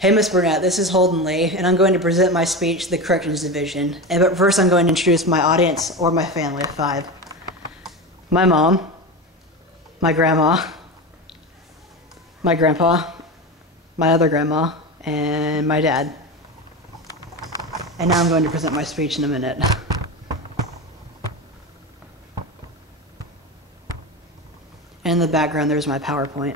Hey, Miss Burnett, this is Holden Lee, and I'm going to present my speech to the Corrections Division. But first, I'm going to introduce my audience, or my family of 5. My mom, my grandma, my grandpa, my other grandma, and my dad. And now I'm going to present my speech in a minute. And in the background, there's my PowerPoint.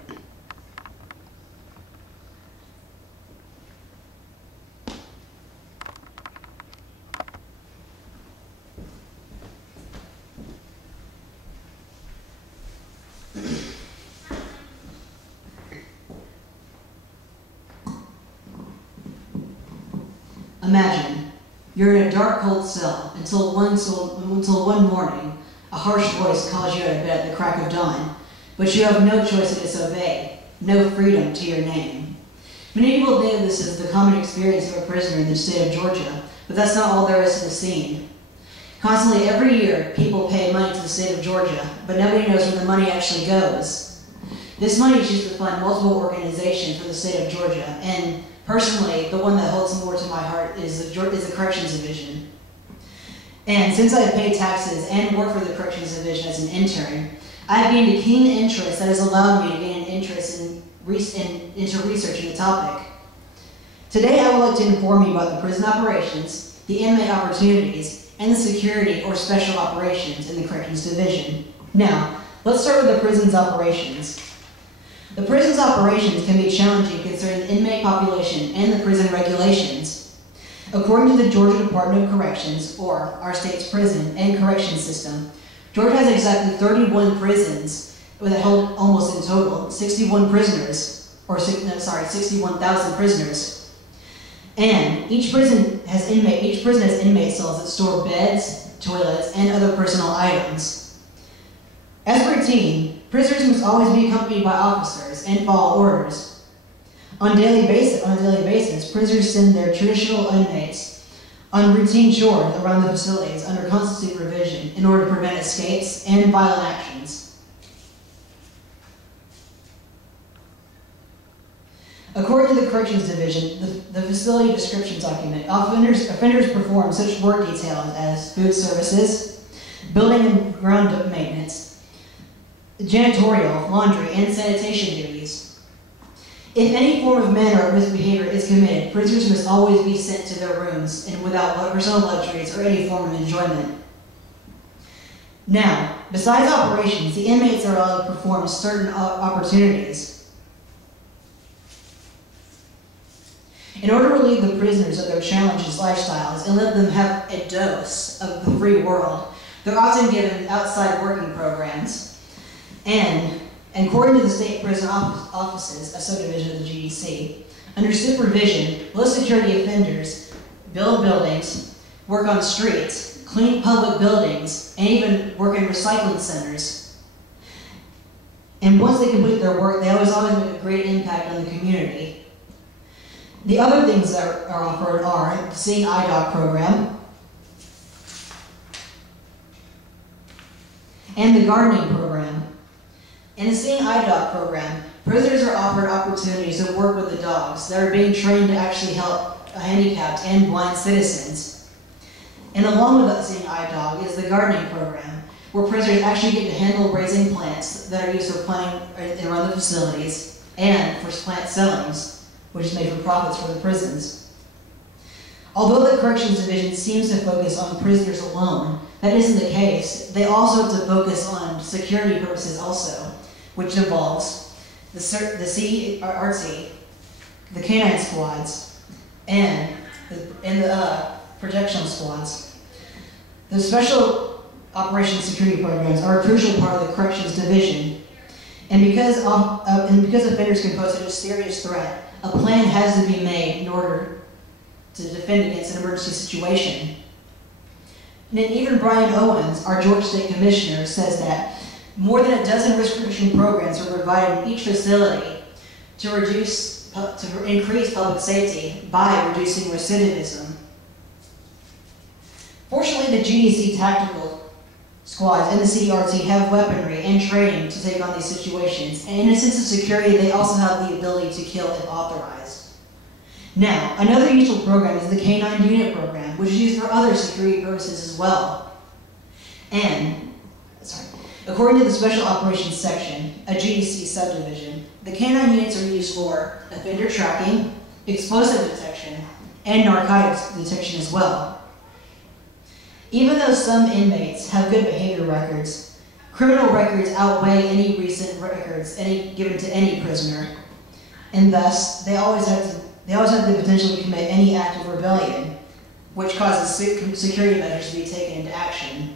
Imagine, you're in a dark, cold cell until one morning, a harsh voice calls you out of bed at the crack of dawn, but you have no choice to disobey, no freedom to your name. Many people think of this as the common experience of a prisoner in the state of Georgia, but that's not all there is to the scene. Constantly, every year, people pay money to the state of Georgia, but nobody knows where the money actually goes. This money is used to fund multiple organizations for the state of Georgia, and personally, the one that holds more to my heart is the Corrections Division. And since I've paid taxes and worked for the Corrections Division as an intern, I've gained a keen interest that has allowed me to gain an interest into researching the topic. Today, I would like to inform you about the prison operations, the inmate opportunities, and the security or special operations in the Corrections Division. Now, let's start with the prison's operations. The prison's operations can be challenging concerning the inmate population and the prison regulations. According to the Georgia Department of Corrections, or our state's prison and correction system, Georgia has exactly 31 prisons that hold almost in total 61 prisoners, or 61,000 prisoners. And each prison has inmate cells that store beds, toilets, and other personal items. As routine, prisoners must always be accompanied by officers and follow orders. On a daily basis, prisoners send their traditional inmates on routine chores around the facilities under constant supervision in order to prevent escapes and violent actions. According to the Corrections Division, the facility description document, offenders perform such work details as food services, building and ground maintenance, janitorial, laundry, and sanitation duties. If any form of manner of misbehavior is committed, prisoners must always be sent to their rooms and without personal luxuries or any form of enjoyment. Now, besides operations, the inmates are allowed to perform certain opportunities. In order to relieve the prisoners of their challenges lifestyles and let them have a dose of the free world, they're often given outside working programs. And according to the State Prison Offices, a subdivision of the GDC, under supervision, low-security offenders build buildings, work on streets, clean public buildings, and even work in recycling centers. And once they complete their work, they always make a great impact on the community. The other things that are offered are the Seeing Eye Dog program and the gardening program. In the Seeing Eye Dog program, prisoners are offered opportunities to work with the dogs that are being trained to actually help handicapped and blind citizens. And along with the Seeing Eye Dog is the gardening program, where prisoners actually get to handle raising plants that are used for planting around the facilities and for plant sellings, which is made for profits for the prisons. Although the Corrections Division seems to focus on prisoners alone, that isn't the case. They also have to focus on security purposes also, which involves the CRT, the canine squads, and the protection squads. The special operations security programs are a crucial part of the Corrections Division, and because offenders can pose such a serious threat, a plan has to be made in order to defend against an emergency situation. And even Brian Owens, our Georgia State Commissioner, says that more than a dozen risk reduction programs are provided in each facility to increase public safety by reducing recidivism. Fortunately, the GDC tactical squads and the CRT have weaponry and training to take on these situations, and in a sense of security, they also have the ability to kill if authorized. Now, another useful program is the K-9 unit program, which is used for other security purposes as well. And, according to the Special Operations Section, a GDC subdivision, the K-9 units are used for offender tracking, explosive detection, and narcotics detection as well. Even though some inmates have good behavior records, criminal records outweigh any recent records given to any prisoner, and thus they always have the potential to commit any act of rebellion, which causes security measures to be taken into action.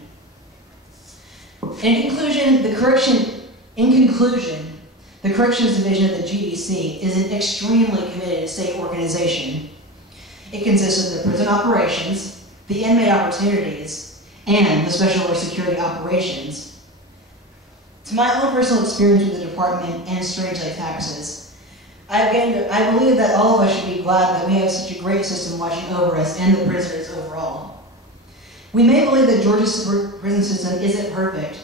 In conclusion, the Corrections Division of the GDC is an extremely committed state organization. It consists of the prison operations, the inmate opportunities, and the special or security operations. To my own personal experience with the department and Strange Lake Taxes, I believe that all of us should be glad that we have such a great system watching over us and the prisoners overall. We may believe that Georgia's prison system isn't perfect,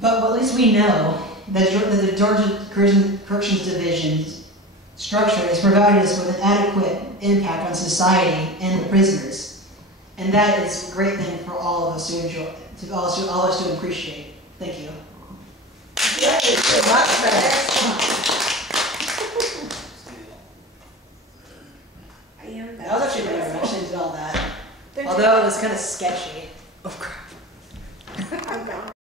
but at least we know that the Georgia Corrections Division's structure has provided us with an adequate impact on society and the prisoners. And that is a great thing for all of us to enjoy, all of us to appreciate. Thank you. That is too much for that. That was actually better. I actually did all that. Although it was kind of sketchy. Of course.